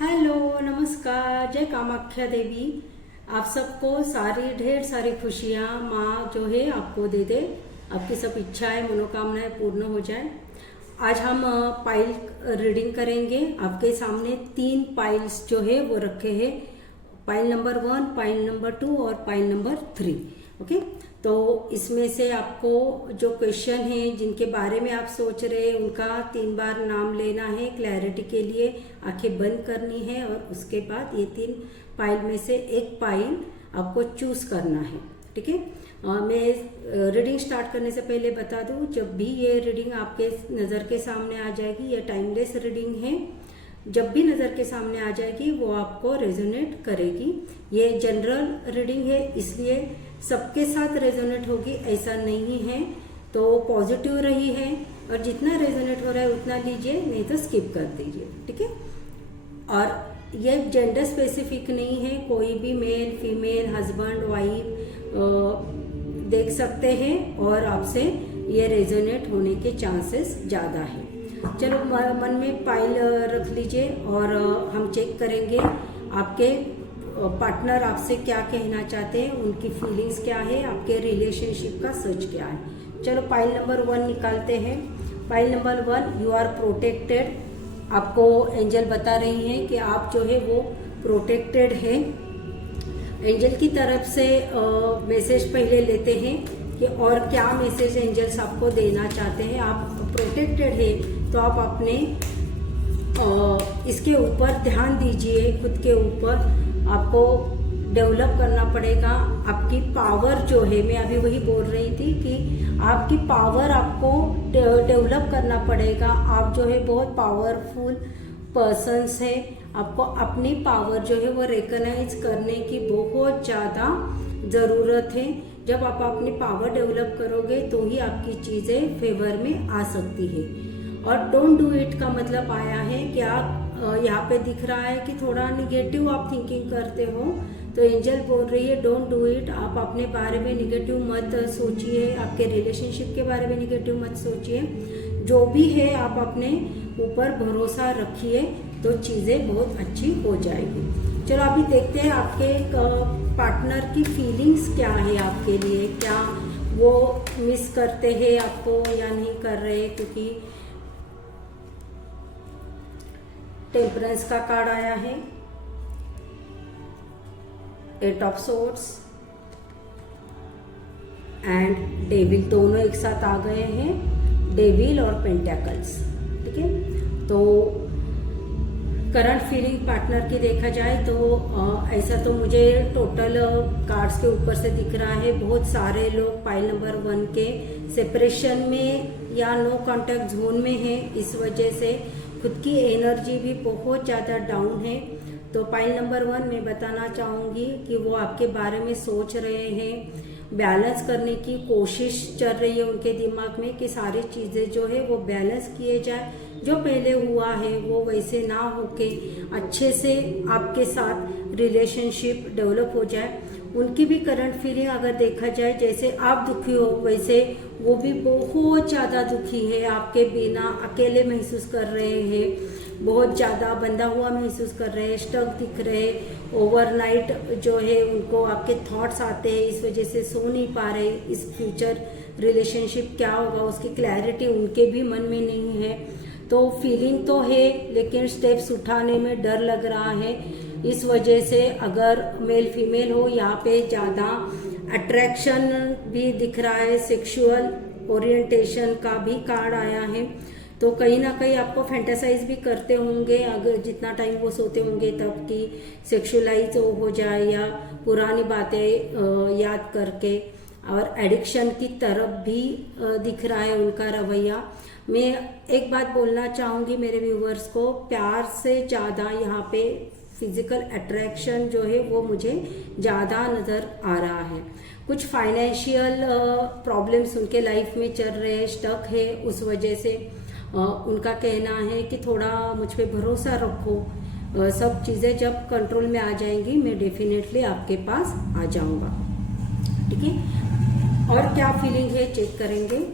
Hello, नमस्कार। जय कामाख्या देवी। आप सबको ढेर सारी खुशियाँ माँ जो है आपको दे दे, आपकी सब इच्छाएं मनोकामनाएं पूर्ण हो जाए। आज हम पाइल रीडिंग करेंगे। आपके सामने 3 पाइल्स जो है वो रखे हैं, पाइल नंबर 1, पाइल नंबर 2 और पाइल नंबर 3। ओके, तो इसमें से आपको जो क्वेश्चन है जिनके बारे में आप सोच रहे हैं उनका 3 बार नाम लेना है। क्लैरिटी के लिए आंखें बंद करनी है और उसके बाद ये 3 पाइल में से एक पाइल आपको चूज करना है। ठीक है, मैं रीडिंग स्टार्ट करने से पहले बता दूं, जब भी ये रीडिंग आपके नज़र के सामने आ जाएगी, ये टाइमलेस रीडिंग है। जब भी नज़र के सामने आ जाएगी वो आपको रेजोनेट करेगी। ये जनरल रीडिंग है, इसलिए सबके साथ रेजोनेट होगी ऐसा नहीं है। तो पॉजिटिव रही है और जितना रेजोनेट हो रहा है उतना लीजिए, नहीं तो स्किप कर दीजिए। ठीक है, और ये जेंडर स्पेसिफिक नहीं है, कोई भी मेल फीमेल हस्बैंड वाइफ देख सकते हैं और आपसे ये रेजोनेट होने के चांसेस ज़्यादा है। चलो मन में पाइल रख लीजिए और हम चेक करेंगे आपके पार्टनर आपसे क्या कहना चाहते हैं, उनकी फीलिंग्स क्या है, आपके रिलेशनशिप का सच क्या है। चलो पाइल नंबर 1 निकालते हैं। Pile number 1, you are protected. आपको एंजल बता रही हैं कि आप जो है वो प्रोटेक्टेड है। एंजल की तरफ से मैसेज पहले लेते हैं कि और क्या मैसेज एंजल्स आपको देना चाहते हैं। आप प्रोटेक्टेड है तो आप अपने इसके ऊपर ध्यान दीजिए, खुद के ऊपर आपको डेवलप करना पड़ेगा। आपकी पावर जो है, मैं अभी वही बोल रही थी कि आपकी पावर आपको डेवलप करना पड़ेगा। आप जो है बहुत पावरफुल पर्सन्स है, आपको अपनी पावर जो है वो रिकॉग्नाइज करने की बहुत ज़्यादा ज़रूरत है। जब आप अपनी पावर डेवलप करोगे तो ही आपकी चीज़ें फेवर में आ सकती है। और डोंट डू इट का मतलब आया है कि आप यहाँ पे दिख रहा है कि थोड़ा निगेटिव आप थिंकिंग करते हो, तो एंजल बोल रही है डोंट डू इट। आप अपने बारे में निगेटिव मत सोचिए, आपके रिलेशनशिप के बारे में निगेटिव मत सोचिए। जो भी है आप अपने ऊपर भरोसा रखिए तो चीज़ें बहुत अच्छी हो जाएगी। चलो अभी देखते हैं आपके पार्टनर की फीलिंग्स क्या है आपके लिए, क्या वो मिस करते हैं आपको या नहीं कर रहे। क्योंकि टेम्परेंस का कार्ड आया है, 8 ऑफ सोर्ड्स एंड डेविल, दोनों एक साथ आ गए हैं, डेविल और पेंटेकल्स। ठीक है, तो करंट फीलिंग पार्टनर की देखा जाए तो ऐसा तो मुझे टोटल कार्ड्स के ऊपर से दिख रहा है बहुत सारे लोग पाइल नंबर 1 के सेपरेशन में या नो कांटेक्ट जोन में है। इस वजह से खुद की एनर्जी भी बहुत ज़्यादा डाउन है। तो पाइल नंबर 1 मैं बताना चाहूँगी कि वो आपके बारे में सोच रहे हैं, बैलेंस करने की कोशिश चल रही है उनके दिमाग में कि सारी चीज़ें जो है वो बैलेंस किए जाए। जो पहले हुआ है वो वैसे ना होके अच्छे से आपके साथ रिलेशनशिप डेवलप हो जाए। उनकी भी करंट फीलिंग अगर देखा जाए, जैसे आप दुखी हो वैसे वो भी बहुत ज़्यादा दुखी है, आपके बिना अकेले महसूस कर रहे हैं, बहुत ज़्यादा बंधा हुआ महसूस कर रहे हैं, स्टक दिख रहे, ओवरनाइट जो है उनको आपके थॉट्स आते हैं, इस वजह से सो नहीं पा रहे। इस फ्यूचर रिलेशनशिप क्या होगा उसकी क्लैरिटी उनके भी मन में नहीं है। तो फीलिंग तो है लेकिन स्टेप्स उठाने में डर लग रहा है। इस वजह से अगर मेल फीमेल हो, यहाँ पे ज़्यादा अट्रैक्शन भी दिख रहा है, सेक्सुअल ओरिएंटेशन का भी कार्ड आया है। तो कहीं ना कहीं आपको फैंटासाइज भी करते होंगे, अगर जितना टाइम वो सोते होंगे तब कि सेक्सुअलाइज हो जाए या पुरानी बातें याद करके, और एडिक्शन की तरफ भी दिख रहा है उनका रवैया। मैं एक बात बोलना चाहूँगी मेरे व्यूवर्स को, प्यार से ज़्यादा यहाँ पे फिजिकल अट्रैक्शन जो है वो मुझे ज़्यादा नज़र आ रहा है। कुछ फाइनेंशियल प्रॉब्लम्स उनके लाइफ में चल रहे हैं, स्टक है, उस वजह से उनका कहना है कि थोड़ा मुझ पे भरोसा रखो, सब चीज़ें जब कंट्रोल में आ जाएंगी मैं डेफिनेटली आपके पास आ जाऊंगा। ठीक है, और क्या फीलिंग है चेक करेंगे।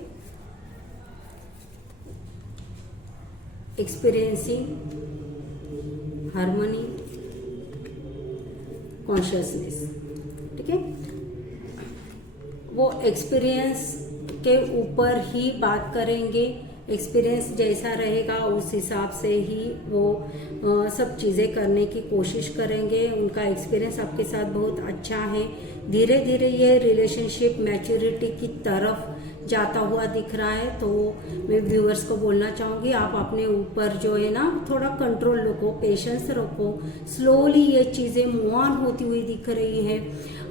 experiencing harmony, consciousness. ठीक है, वो एक्सपीरियंस के ऊपर ही बात करेंगे। एक्सपीरियंस जैसा रहेगा उस हिसाब से ही वो सब चीज़ें करने की कोशिश करेंगे। उनका एक्सपीरियंस आपके साथ बहुत अच्छा है। धीरे धीरे ये रिलेशनशिप मैच्योरिटी की तरफ जाता हुआ दिख रहा है। तो मैं व्यूअर्स को बोलना चाहूँगी, आप अपने ऊपर जो है ना थोड़ा कंट्रोल रखो, पेशेंस रखो। स्लोली ये चीज़ें मूव ऑन होती हुई दिख रही है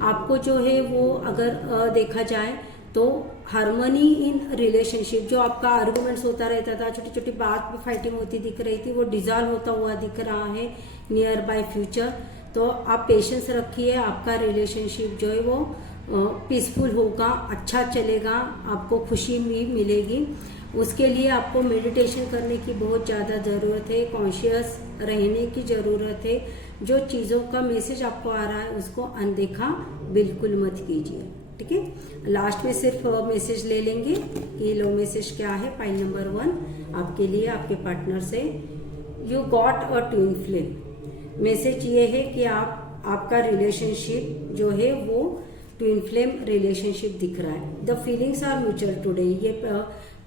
आपको। जो है वो अगर देखा जाए तो हार्मनी इन रिलेशनशिप, जो आपका आर्गुमेंट्स होता रहता था, छोटी छोटी बात पे फाइटिंग होती दिख रही थी, वो डिजॉल्व होता हुआ दिख रहा है नियर बाय फ्यूचर। तो आप पेशेंस रखिए, आपका रिलेशनशिप जो है वो पीसफुल होगा, अच्छा चलेगा, आपको खुशी भी मिलेगी। उसके लिए आपको मेडिटेशन करने की बहुत ज़्यादा ज़रूरत है, कॉन्शियस रहने की ज़रूरत है। जो चीज़ों का मैसेज आपको आ रहा है उसको अनदेखा बिल्कुल मत कीजिए। ठीक है, लास्ट में सिर्फ मैसेज ले लेंगे कि लो मैसेज क्या है। पाइल नंबर 1 आपके लिए, आपके पार्टनर से, you got a twin flame. Message ये है कि आपका रिलेशनशिप जो है वो ट्विन फ्लेम रिलेशनशिप दिख रहा है। The feelings are mutual today, ये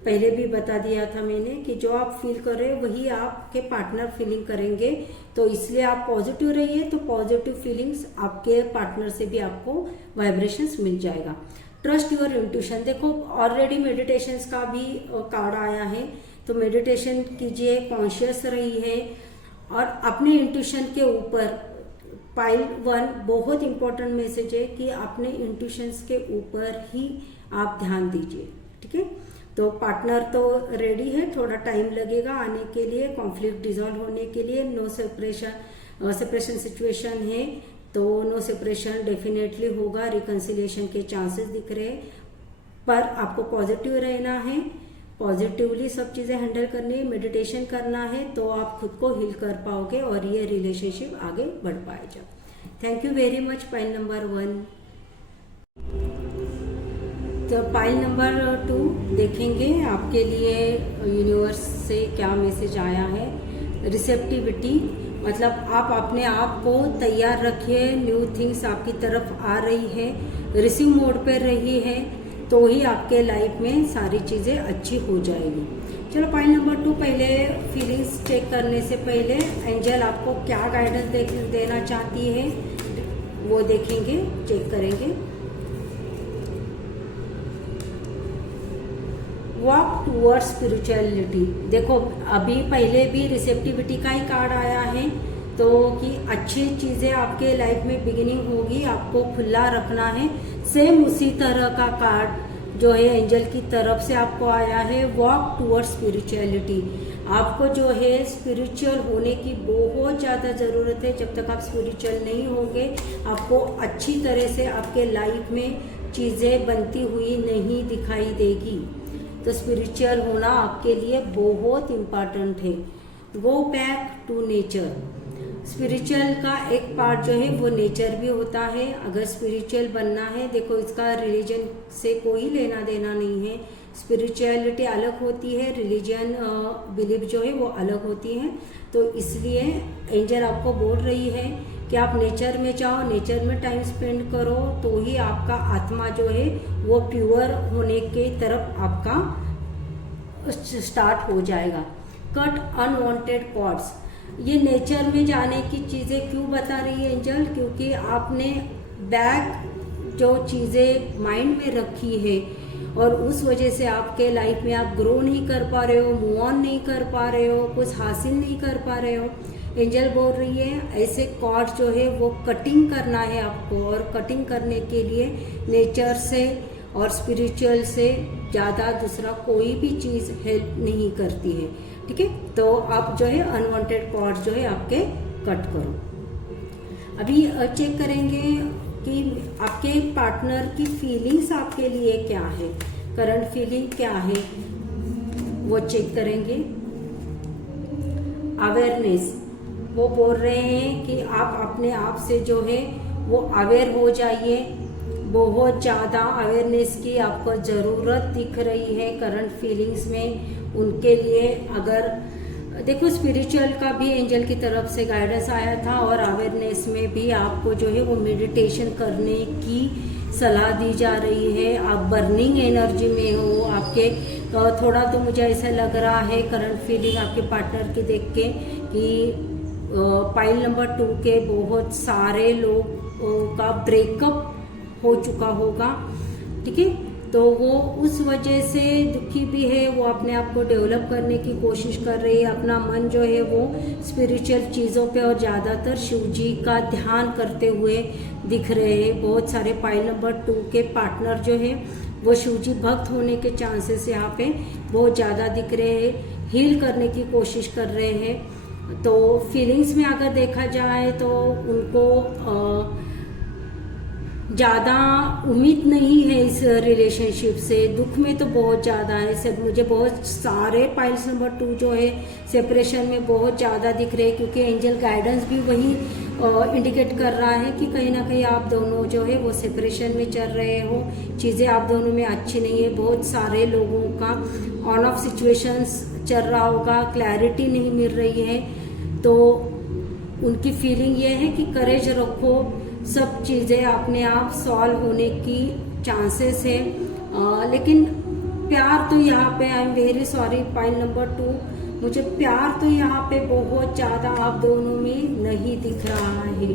पहले भी बता दिया था मैंने कि जो आप फील कर रहे हो वही आपके पार्टनर फीलिंग करेंगे। तो इसलिए आप पॉजिटिव रहिए, तो पॉजिटिव फीलिंग्स आपके पार्टनर से भी आपको वाइब्रेशंस मिल जाएगा। ट्रस्ट योर इंट्यूशन, देखो ऑलरेडी मेडिटेशंस का भी कार्ड आया है, तो मेडिटेशन कीजिए, कॉन्शियस रहिए और अपने इंट्यूशन के ऊपर। पाइल 1 बहुत इंपॉर्टेंट मैसेज है कि अपने इंट्यूशंस के ऊपर ही आप ध्यान दीजिए। ठीक है, तो पार्टनर तो रेडी है, थोड़ा टाइम लगेगा आने के लिए, कॉन्फ्लिक्ट डिसॉल्व होने के लिए। नो सेपरेशन सिचुएशन है, तो नो सेपरेशन डेफिनेटली होगा, रिकंसिलिएशन के चांसेस दिख रहे हैं। पर आपको पॉजिटिव रहना है, पॉजिटिवली सब चीजें हैंडल करनी है, मेडिटेशन करना है, तो आप खुद को हील कर पाओगे और ये रिलेशनशिप आगे बढ़ पाएगा। Thank you very much pile number 1। तो पाइल नंबर 2 देखेंगे आपके लिए यूनिवर्स से क्या मैसेज आया है। रिसेप्टिविटी, मतलब आप अपने आप को तैयार रखिए, न्यू थिंग्स आपकी तरफ आ रही है, रिसीव मोड पे रही है, तो ही आपके लाइफ में सारी चीजें अच्छी हो जाएगी। चलो पाइल नंबर 2, पहले फीलिंग्स चेक करने से पहले एंजल आपको क्या गाइडेंस देना चाहती है वो देखेंगे, चेक करेंगे। वॉक टूवर्ड स्पिरिचुअलिटी, देखो अभी पहले भी रिसेप्टिविटी का ही कार्ड आया है, तो कि अच्छी चीजें आपके लाइफ में बिगिनिंग होगी, आपको खुला रखना है। सेम उसी तरह का कार्ड जो है एंजल की तरफ से आपको आया है, वॉक टूवर्ड स्पिरिचुअलिटी। आपको जो है स्पिरिचुअल होने की बहुत ज्यादा जरूरत है। जब तक आप स्पिरिचुअल नहीं होंगे आपको अच्छी तरह से आपके लाइफ में चीजें बनती हुई नहीं दिखाई देगी। तो स्पिरिचुअल होना आपके लिए बहुत इम्पोर्टेंट है। Go back to nature, spiritual का एक पार्ट जो है वो नेचर भी होता है। अगर स्पिरिचुअल बनना है, देखो इसका रिलीजन से कोई लेना देना नहीं है। स्पिरिचुअलिटी अलग होती है, रिलीजन बिलीफ जो है वो अलग होती है। तो इसलिए एंजल आपको बोल रही है कि आप नेचर में जाओ, नेचर में टाइम स्पेंड करो, तो ही आपका आत्मा जो है वो प्योर होने के तरफ आपका स्टार्ट हो जाएगा। कट अनवांटेड कॉर्ड्स, ये नेचर में जाने की चीजें क्यों बता रही है एंजल, क्योंकि आपने बैक जो चीजें माइंड में रखी है और उस वजह से आपके लाइफ में आप ग्रो नहीं कर पा रहे हो, मूव ऑन नहीं कर पा रहे हो, कुछ हासिल नहीं कर पा रहे हो। एंजल बोल रही है ऐसे कॉर्ड जो है वो कटिंग करना है आपको, और कटिंग करने के लिए नेचर से और स्पिरिचुअल से ज़्यादा दूसरा कोई भी चीज़ हेल्प नहीं करती है। ठीक है, तो आप जो है अनवांटेड कॉर्ड जो है आपके कट करो। अभी चेक करेंगे कि आपके पार्टनर की फीलिंग्स आपके लिए क्या है, करंट फीलिंग क्या है वो चेक करेंगे। अवेयरनेस, वो बोल रहे हैं कि आप अपने आप से जो है वो अवेयर हो जाइए। बहुत ज़्यादा अवेयरनेस की आपको ज़रूरत दिख रही है करंट फीलिंग्स में। उनके लिए अगर देखो स्पिरिचुअल का भी एंजल की तरफ से गाइडेंस आया था और अवेयरनेस में भी आपको जो है वो मेडिटेशन करने की सलाह दी जा रही है। आप बर्निंग एनर्जी में हो, आपके थोड़ा तो मुझे ऐसा लग रहा है करंट फीलिंग आपके पार्टनर की देख के कि पाइल नंबर 2 के बहुत सारे लोग का ब्रेकअप हो चुका होगा, ठीक है। तो वो उस वजह से दुखी भी है, वो अपने आप को डेवलप करने की कोशिश कर रही है। अपना मन जो है वो स्पिरिचुअल चीज़ों पे और ज़्यादातर शिव जी का ध्यान करते हुए दिख रहे हैं। बहुत सारे पाइल नंबर 2 के पार्टनर जो है वो शिव जी भक्त होने के चांसेस यहाँ पे बहुत ज़्यादा दिख रहे हैं, हील करने की कोशिश कर रहे हैं। तो फीलिंग्स में अगर देखा जाए तो उनको ज़्यादा उम्मीद नहीं है इस रिलेशनशिप से। दुख में तो बहुत ज़्यादा है। सब मुझे बहुत सारे पाइल्स नंबर 2 जो है सेपरेशन में बहुत ज़्यादा दिख रहे हैं, क्योंकि एंजल गाइडेंस भी वही इंडिकेट कर रहा है कि कहीं ना कहीं आप दोनों जो है वो सेपरेशन में चल रहे हो, चीज़ें आप दोनों में अच्छी नहीं है। बहुत सारे लोगों का ऑन ऑफ सिचुएशंस चल रहा होगा, क्लैरिटी नहीं मिल रही है। तो उनकी फीलिंग ये है कि करेज रखो, सब चीज़ें अपने आप सॉल्व होने की चांसेस है। लेकिन प्यार तो यहाँ पे, I am very sorry pile number 2, मुझे प्यार तो यहाँ पे बहुत ज़्यादा आप दोनों में नहीं दिख रहा है,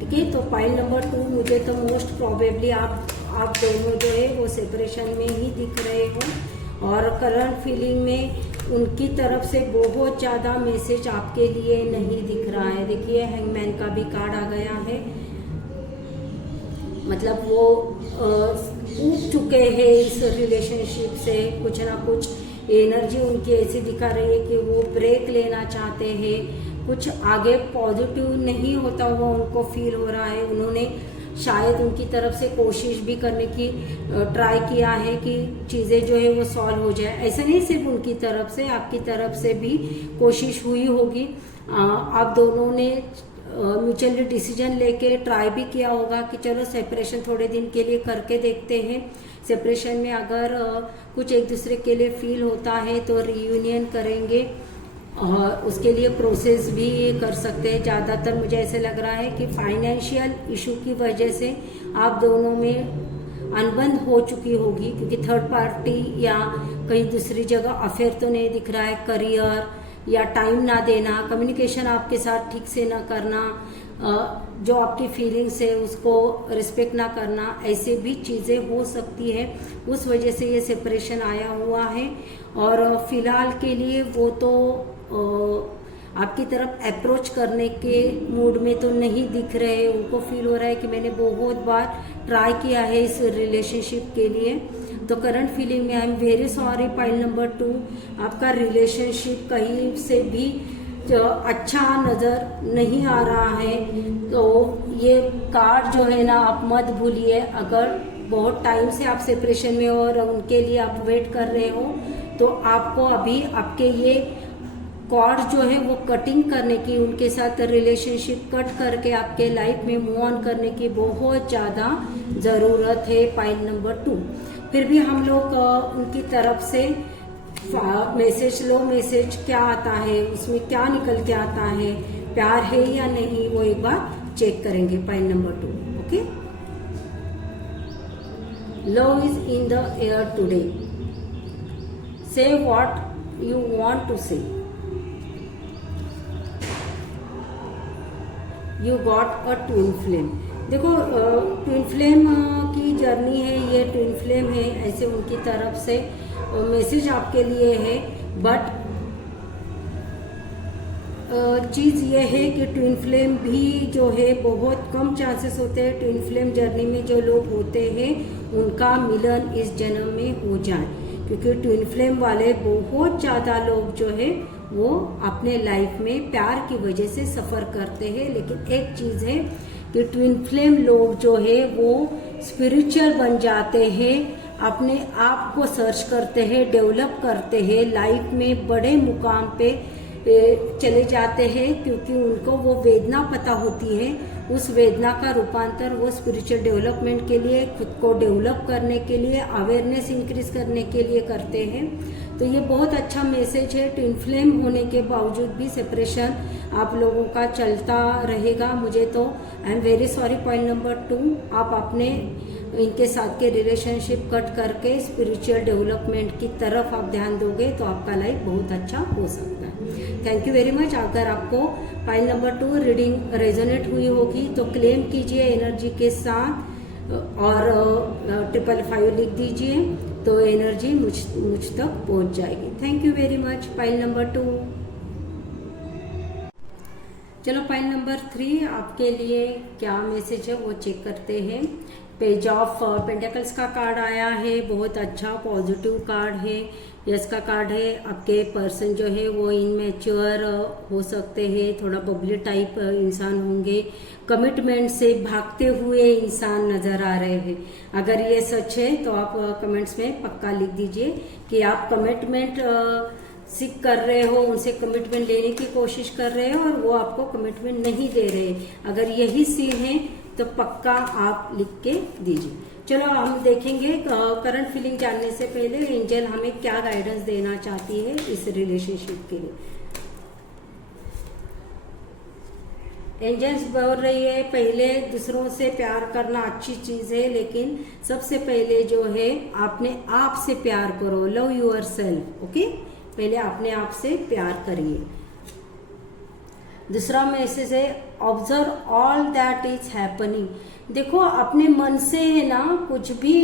ठीक है। तो पाइल नंबर 2 मुझे तो मोस्ट प्रोबेबली आप दोनों जो है वो सेपरेशन में ही दिख रहे हो। और करंट फीलिंग में उनकी तरफ से बहुत ज़्यादा मैसेज आपके लिए नहीं दिख रहा है। देखिए हैंगमैन का भी कार्ड आ गया है, मतलब वो ऊब चुके हैं इस रिलेशनशिप से। कुछ ना कुछ एनर्जी उनकी ऐसी दिखा रही है कि वो ब्रेक लेना चाहते हैं, कुछ आगे पॉजिटिव नहीं होता हुआ उनको फील हो रहा है। उन्होंने शायद उनकी तरफ से कोशिश भी करने की ट्राई किया है कि चीज़ें जो है वो सॉल्व हो जाए। ऐसा नहीं सिर्फ उनकी तरफ से, आपकी तरफ से भी कोशिश हुई होगी। आप दोनों ने म्यूचुअली डिसीजन लेके ट्राई भी किया होगा कि चलो सेपरेशन थोड़े दिन के लिए करके देखते हैं। सेपरेशन में अगर कुछ एक दूसरे के लिए फील होता है तो रियूनियन करेंगे, और उसके लिए प्रोसेस भी कर सकते हैं। ज़्यादातर मुझे ऐसे लग रहा है कि फाइनेंशियल इशू की वजह से आप दोनों में अनबन हो चुकी होगी, क्योंकि थर्ड पार्टी या कहीं दूसरी जगह अफेयर तो नहीं दिख रहा है। करियर या टाइम ना देना, कम्युनिकेशन आपके साथ ठीक से ना करना, जो आपकी फीलिंग्स है उसको रिस्पेक्ट ना करना, ऐसे भी चीज़ें हो सकती है। उस वजह से ये सेपरेशन आया हुआ है। और फिलहाल के लिए वो तो आपकी तरफ अप्रोच करने के मूड में तो नहीं दिख रहे। उनको फील हो रहा है कि मैंने बहुत बार ट्राई किया है इस रिलेशनशिप के लिए। तो करंट फीलिंग में I am very sorry pile number 2, आपका रिलेशनशिप कहीं से भी अच्छा नज़र नहीं आ रहा है। तो ये कार्ड जो है ना, आप मत भूलिए। अगर बहुत टाइम से आप सेपरेशन में हो और उनके लिए आप वेट कर रहे हो, तो आपको अभी आपके ये कॉर्ड जो है वो कटिंग करने की, उनके साथ रिलेशनशिप कट करके आपके लाइफ में मूव ऑन करने की बहुत ज़्यादा ज़रूरत है पाइल नंबर 2। फिर भी हम लोग उनकी तरफ से मैसेज लो, मैसेज क्या आता है, उसमें क्या निकल के आता है, प्यार है या नहीं, वो एक बार चेक करेंगे pile number 2। Okay, love is in the air today, से व्हाट यू वांट टू से, you got a twin flame. देखो ट्विन फ्लेम की जर्नी है ये, ट्विन फ्लेम है, ऐसे उनकी तरफ से मैसेज आपके लिए है। बट चीज़ ये है कि ट्विन फ्लेम भी जो है बहुत कम चांसेस होते हैं ट्विन फ्लेम जर्नी में जो लोग होते हैं उनका मिलन इस जन्म में हो जाए, क्योंकि ट्विन फ्लेम वाले बहुत ज़्यादा लोग जो है वो अपने लाइफ में प्यार की वजह से सफ़र करते हैं। लेकिन एक चीज़ है कि ट्विन फ्लेम लोग जो है वो स्पिरिचुअल बन जाते हैं, अपने आप को सर्च करते हैं, डेवलप करते हैं, लाइफ में बड़े मुकाम पे चले जाते हैं, क्योंकि उनको वो वेदना पता होती है। उस वेदना का रूपांतर वो स्पिरिचुअल डेवलपमेंट के लिए, खुद को डेवलप करने के लिए, अवेयरनेस इंक्रीज करने के लिए करते हैं। तो ये बहुत अच्छा मैसेज है। ट्विन फ्लेम होने के बावजूद भी सेपरेशन आप लोगों का चलता रहेगा। मुझे तो I am very sorry. Point number 2, आप अपने इनके साथ के रिलेशनशिप कट करके स्पिरिचुअल डेवलपमेंट की तरफ आप ध्यान दोगे तो आपका लाइफ बहुत अच्छा हो सकता है। Thank you very much. अगर आपको पॉइंट नंबर 2 रीडिंग रेजोनेट हुई होगी तो क्लेम कीजिए एनर्जी के साथ और 555 लिख दीजिए, तो एनर्जी मुझ तक पहुंच जाएगी। Thank you very much. Pile number 2। चलो पाइल नंबर 3 आपके लिए क्या मैसेज है वो चेक करते हैं। पेज ऑफ पेंटिकल्स का कार्ड आया है, बहुत अच्छा पॉजिटिव कार्ड है। यस का कार्ड है। आपके पर्सन जो है वो इनमेच्योर हो सकते हैं, थोड़ा बबली टाइप इंसान होंगे, कमिटमेंट से भागते हुए इंसान नजर आ रहे हैं। अगर ये सच है तो आप कमेंट्स में पक्का लिख दीजिए कि आप कमिटमेंट सीख कर रहे हो, उनसे कमिटमेंट लेने की कोशिश कर रहे हो और वो आपको कमिटमेंट नहीं दे रहे। अगर यही सीन है तो पक्का आप लिख के दीजिए। चलो हम देखेंगे करंट फीलिंग जानने से पहले एंजल हमें क्या गाइडेंस देना चाहती है इस रिलेशनशिप के लिए। एंजल्स बोल रही है पहले दूसरों से प्यार करना अच्छी चीज है, लेकिन सबसे पहले जो है अपने आप से प्यार करो। Love your self. ओके, पहले अपने आप से प्यार करिए। दूसरा मैसेज है observe all that is happening. देखो अपने मन से है ना कुछ भी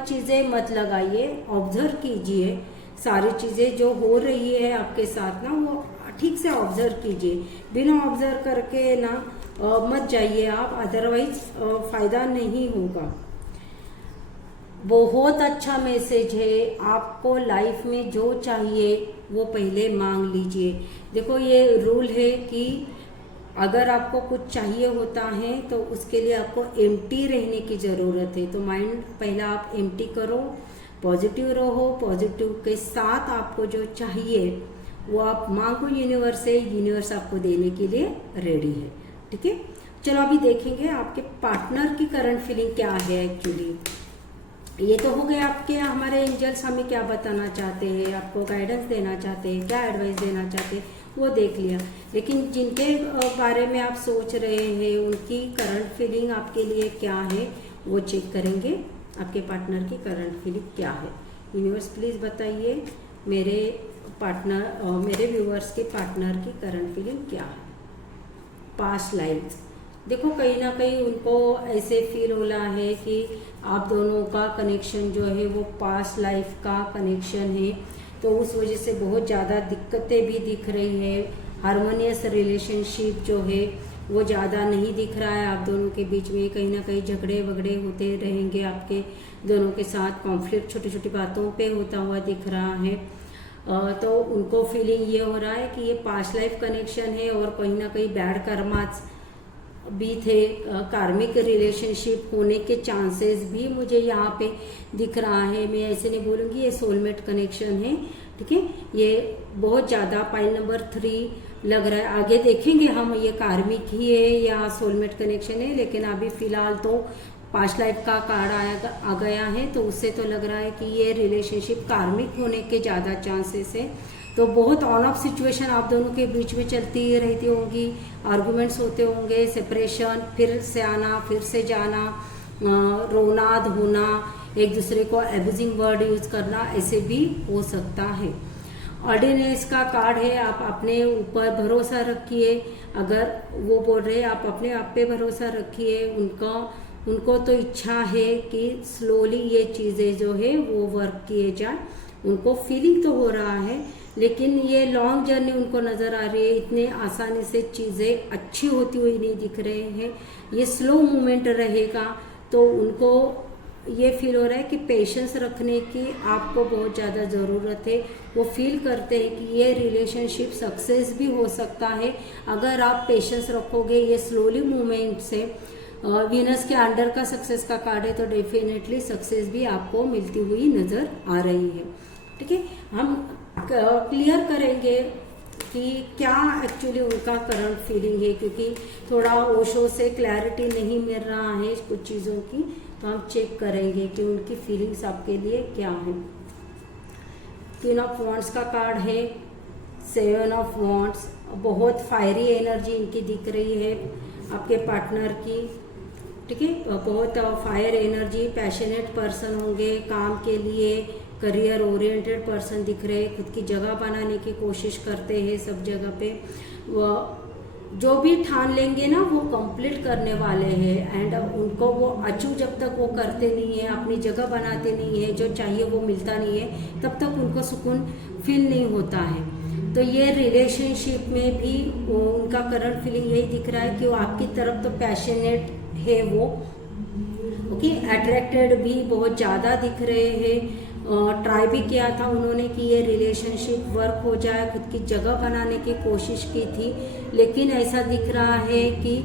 चीजें मत लगाइए, ऑब्जर्व कीजिए सारी चीजें जो हो रही है आपके साथ ना, वो ठीक से ऑब्जर्व कीजिए। बिना ऑब्जर्व करके ना मत जाइए आप, अदरवाइज फायदा नहीं होगा। बहुत अच्छा मैसेज है। आपको लाइफ में जो चाहिए वो पहले मांग लीजिए। देखो ये रूल है कि अगर आपको कुछ चाहिए होता है तो उसके लिए आपको एम्प्टी रहने की जरूरत है। तो माइंड पहला आप एम्प्टी करो, पॉजिटिव रहो, पॉजिटिव के साथ आपको जो चाहिए वो आप मांगो यूनिवर्स से, यूनिवर्स आपको देने के लिए रेडी है। ठीक है, चलो अभी देखेंगे आपके पार्टनर की करंट फीलिंग क्या है। एक्चुअली ये तो हो गया आपके, हमारे एंजल्स हमें क्या बताना चाहते हैं, आपको गाइडेंस देना चाहते हैं, क्या एडवाइस देना चाहते हैं वो देख लिया। लेकिन जिनके बारे में आप सोच रहे हैं उनकी करंट फीलिंग आपके लिए क्या है वो चेक करेंगे। आपके पार्टनर की करंट फीलिंग क्या है। यूनिवर्स प्लीज बताइए मेरे पार्टनर और मेरे व्यूअर्स के पार्टनर की करंट फीलिंग क्या है। पास्ट लाइफ, देखो कहीं ना कहीं उनको ऐसे फील हो रहा है कि आप दोनों का कनेक्शन जो है वो पास्ट लाइफ का कनेक्शन है, तो उस वजह से बहुत ज़्यादा दिक्कतें भी दिख रही है। हार्मोनियस रिलेशनशिप जो है वो ज़्यादा नहीं दिख रहा है आप दोनों के बीच में। कहीं ना कहीं झगड़े वगड़े होते रहेंगे आपके दोनों के साथ, कॉन्फ्लिक्ट छोटी छोटी बातों पे होता हुआ दिख रहा है। तो उनको फीलिंग ये हो रहा है कि ये पास्ट लाइफ कनेक्शन है और कहीं ना कहीं बैड कर्मास भी थे, कार्मिक रिलेशनशिप होने के चांसेस भी मुझे यहाँ पे दिख रहा है। मैं ऐसे नहीं बोलूँगी ये सोलमेट कनेक्शन है। ठीक है, ये बहुत ज़्यादा पाइल नंबर 3 लग रहा है। आगे देखेंगे हम ये कार्मिक ही है या सोलमेट कनेक्शन है, लेकिन अभी फिलहाल तो पास्ट लाइफ का कार्ड आ गया है, तो उससे तो लग रहा है कि ये रिलेशनशिप कार्मिक होने के ज़्यादा चांसेस है। तो बहुत ऑन ऑफ सिचुएशन आप दोनों के बीच में चलती रहती होंगी, आर्गुमेंट्स होते होंगे, सेपरेशन, फिर से आना फिर से जाना, रोना धोना, एक दूसरे को एब्यूजिंग वर्ड यूज करना, ऐसे भी हो सकता है। ऑर्डिनेंस का कार्ड है, आप अपने ऊपर भरोसा रखिए। अगर वो बोल रहे हैं आप अपने आप पे भरोसा रखिए। उनको तो इच्छा है कि स्लोली ये चीज़ें जो है वो वर्क किए जाए। उनको फीलिंग तो हो रहा है, लेकिन ये लॉन्ग जर्नी उनको नजर आ रही है। इतने आसानी से चीजें अच्छी होती हुई नहीं दिख रहे हैं, ये स्लो मूवमेंट रहेगा। तो उनको ये फील हो रहा है कि पेशेंस रखने की आपको बहुत ज़्यादा ज़रूरत है। वो फील करते हैं कि ये रिलेशनशिप सक्सेस भी हो सकता है अगर आप पेशेंस रखोगे। ये स्लोली मूवमेंट से वीनस के अंडर का सक्सेस का कार्ड है, तो डेफिनेटली सक्सेस भी आपको मिलती हुई नजर आ रही है। ठीक है, हम क्लियर करेंगे कि क्या एक्चुअली उनका करंट फीलिंग है, क्योंकि थोड़ा ओशो से क्लैरिटी नहीं मिल रहा है कुछ चीज़ों की। तो हम चेक करेंगे कि उनकी फीलिंग्स आपके लिए क्या है। क्वीन ऑफ वॉन्ड्स का कार्ड है, 7 ऑफ वॉन्ड्स, बहुत फायरी एनर्जी इनकी दिख रही है आपके पार्टनर की, ठीक है। बहुत फायर एनर्जी, पैशनेट पर्सन होंगे, काम के लिए करियर ओरिएंटेड पर्सन दिख रहे हैं, खुद की जगह बनाने की कोशिश करते हैं सब जगह पे। वो जो भी ठान लेंगे ना वो कंप्लीट करने वाले हैं, एंड उनको वो अचीव जब तक वो करते नहीं है, अपनी जगह बनाते नहीं है, जो चाहिए वो मिलता नहीं है, तब तक उनको सुकून फील नहीं होता है। तो ये रिलेशनशिप में भी उनका करंट फीलिंग यही दिख रहा है कि वो आपकी तरफ तो पैशनेट है वो, ओके, अट्रैक्टेड भी बहुत ज़्यादा दिख रहे हैं। ट्राई भी किया था उन्होंने कि ये रिलेशनशिप वर्क हो जाए, खुद की जगह बनाने की कोशिश की थी, लेकिन ऐसा दिख रहा है कि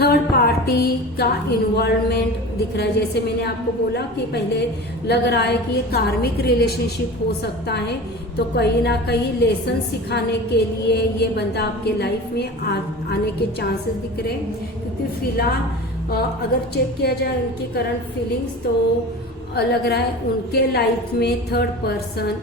थर्ड पार्टी का इन्वॉल्वमेंट दिख रहा है। जैसे मैंने आपको बोला कि पहले लग रहा है कि ये कार्मिक रिलेशनशिप हो सकता है, तो कहीं ना कहीं लेसन सिखाने के लिए ये बंदा आपके लाइफ में आने के चांसेस दिख रहे हैं, क्योंकि फिलहाल अगर चेक किया जाए उनकी करंट फीलिंग्स तो लग रहा है उनके लाइफ में थर्ड पर्सन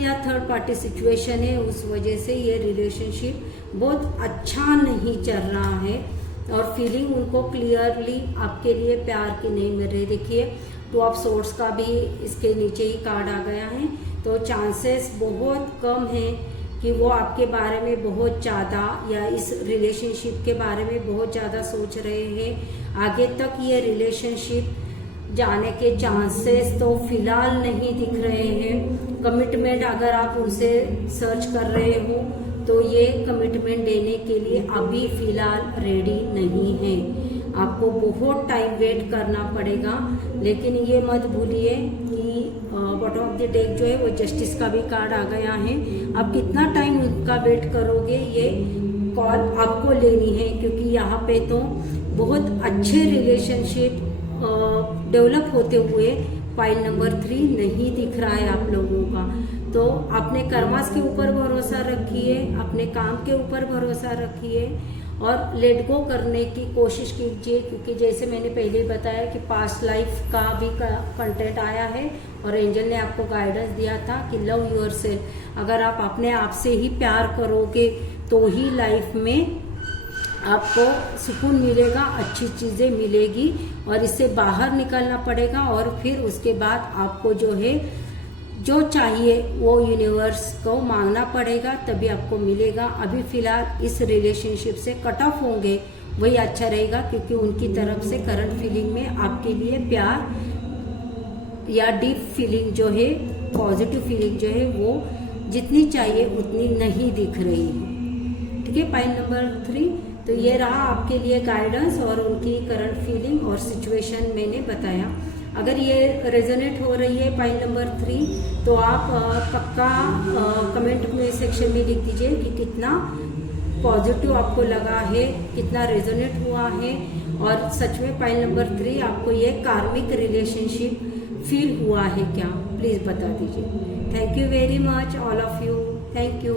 या थर्ड पार्टी सिचुएशन है, उस वजह से ये रिलेशनशिप बहुत अच्छा नहीं चल रहा है और फीलिंग उनको क्लियरली आपके लिए प्यार की नहीं मिल रही। देखिए 2 ऑफ सोर्ड्स का भी इसके नीचे ही कार्ड आ गया है, तो चांसेस बहुत कम है कि वो आपके बारे में बहुत ज़्यादा या इस रिलेशनशिप के बारे में बहुत ज़्यादा सोच रहे हैं। आगे तक ये रिलेशनशिप जाने के चांसेस तो फिलहाल नहीं दिख रहे हैं। कमिटमेंट अगर आप उनसे सर्च कर रहे हो तो ये कमिटमेंट देने के लिए अभी फिलहाल रेडी नहीं है, आपको बहुत टाइम वेट करना पड़ेगा। लेकिन ये मत भूलिए कि बॉटम ऑफ द डेक जो है वो जस्टिस का भी कार्ड आ गया है। आप कितना टाइम उनका वेट करोगे ये कॉल आपको लेनी है, क्योंकि यहाँ पे तो बहुत अच्छे रिलेशनशिप डेवलप होते हुए पाइल नंबर 3 नहीं दिख रहा है आप लोगों का। तो अपने कर्मास के ऊपर भरोसा रखिए, अपने काम के ऊपर भरोसा रखिए और लेट गो करने की कोशिश कीजिए, क्योंकि जैसे मैंने पहले ही बताया कि पास्ट लाइफ का भी कंटेंट आया है और एंजल ने आपको गाइडेंस दिया था कि लव योरसेल्फ। अगर आप अपने आप से ही प्यार करोगे तो ही लाइफ में आपको सुकून मिलेगा, अच्छी चीज़ें मिलेगी और इससे बाहर निकलना पड़ेगा और फिर उसके बाद आपको जो है जो चाहिए वो यूनिवर्स को मांगना पड़ेगा, तभी आपको मिलेगा। अभी फिलहाल इस रिलेशनशिप से कट ऑफ होंगे वही अच्छा रहेगा, क्योंकि उनकी तरफ से करंट फीलिंग में आपके लिए प्यार या डीप फीलिंग जो है, पॉजिटिव फीलिंग जो है वो जितनी चाहिए उतनी नहीं दिख रही है। ठीक है, पॉइंट नंबर 3। तो ये रहा आपके लिए गाइडेंस और उनकी करंट फीलिंग और सिचुएशन मैंने बताया। अगर ये रेजोनेट हो रही है पॉइंट नंबर 3 तो आप पक्का कमेंट में सेक्शन में लिख दीजिए कि कितना पॉजिटिव आपको लगा है, कितना रेजोनेट हुआ है और सच में पॉइंट नंबर 3 आपको ये कार्मिक रिलेशनशिप फील हुआ है क्या, प्लीज बता दीजिए। Thank you very much all of you, thank you.